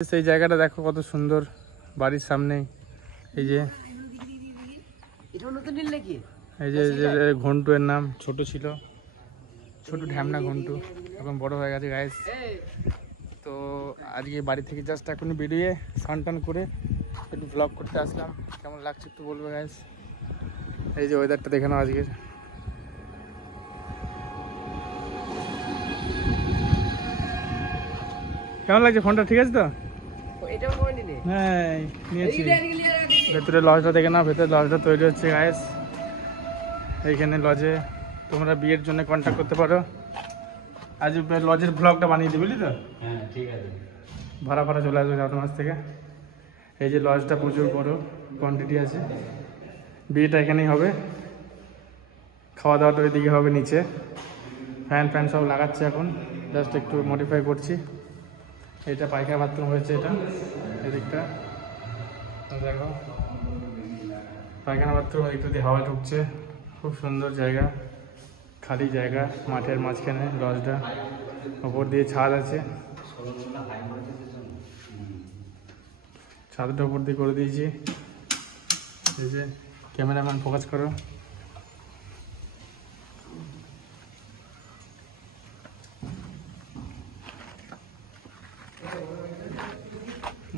সেই জায়গাটা দেখো কত সুন্দর, বাড়ির সামনে এই যে ঘন্টু, এর নাম ছোট ছিল, ছোট ঢ্যামনা ঘন্টু, এখন বড় হয়ে গেছে গাইস। তো আজকে বাড়ি থেকে জাস্ট এখনই বেরিয়ে স্নান টান করে একটু ব্লগ করতে আসলাম। কেমন লাগছে একটু বলবে গাইস। এই যে ওয়েদারটা দেখে নাও আজকের, কেমন লাগছে? ফোনটা ঠিক আছে তো? হ্যাঁ নিয়েছি। ভেতরে লজটা দেখে নাও, ভেতরে লজটা তৈরি হচ্ছে গাইস। এইখানে লজে তোমরা বিয়ের জন্য কন্ট্যাক্ট করতে পারো। আজ লজের ব্লগটা বানিয়ে দিই, বুঝলি তো? হ্যাঁ ঠিক আছে। ভাড়া ভাড়া চলে আসবে চার মাস থেকে। এই যে লজটা প্রচুর বড়, কোয়ান্টিটি আছে। বিয়েটা এখানেই হবে, খাওয়া দাওয়াটা ওইদিকে হবে নিচে। ফ্যান সব লাগাচ্ছে এখন, জাস্ট একটু মডিফাই করছি। এটা পায়খানা বাথরুম হয়েছে, এটা এদিকটা দেখো পায়খানা বাথরুম, এদিকটা দিয়ে হাওয়া ঢুকছে। খুব সুন্দর জায়গা, খালি জায়গা, মাঠের মাঝখানে লজটা, ওপর দিয়ে ছাদ আছে, ছাদটা ওপর দিয়ে করে দিয়েছি। এই যে ক্যামেরাম্যান ফোকাস করো।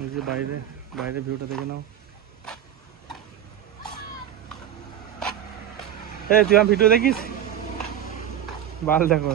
এই যে বাইরে ভিউটা দেখে নাও। তুই আমার ভিডিও দেখিস? বাল দেখো।